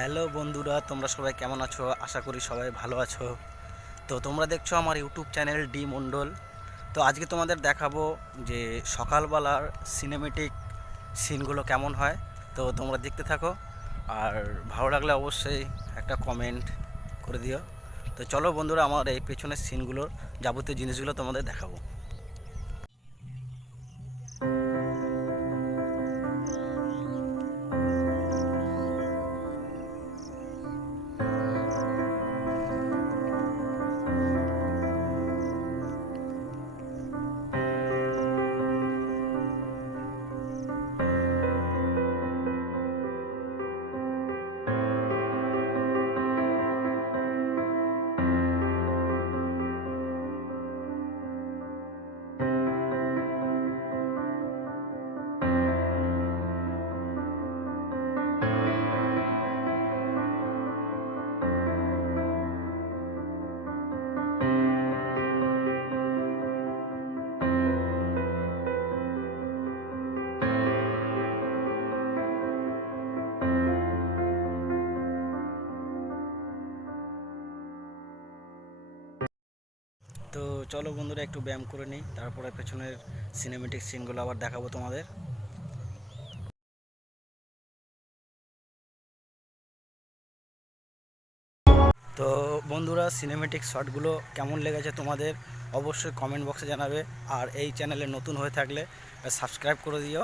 Hello বন্ধুরা, তোমরা সবাই কেমন আছো? আশা করি সবাই ভালো আছো। তো তোমরা দেখছো আমার ইউটিউব চ্যানেল ডি মণ্ডল। তো আজকে তোমাদের দেখাবো যে সকালবেলার সিনেমেটিক সিনগুলো কেমন হয়। তো তোমরা দেখতে থাকো, আর ভালো লাগলে অবশ্যই একটা কমেন্ট করে দিও। তো চলো বন্ধুরা, আমার এই পেছনের সিনগুলোর যাবতীয় জিনিসগুলো তোমাদের দেখাবো। তো চলো বন্ধুরা, একটু ব্যায়াম করে নিই, তারপরে পেছনের সিনেমেটিক সিনগুলো আবার দেখাবো তোমাদের। তো বন্ধুরা, সিনেমেটিক শটগুলো কেমন লেগেছে তোমাদের অবশ্যই কমেন্ট বক্সে জানাবে। আর এই চ্যানেলে নতুন হয়ে থাকলে সাবস্ক্রাইব করে দিও।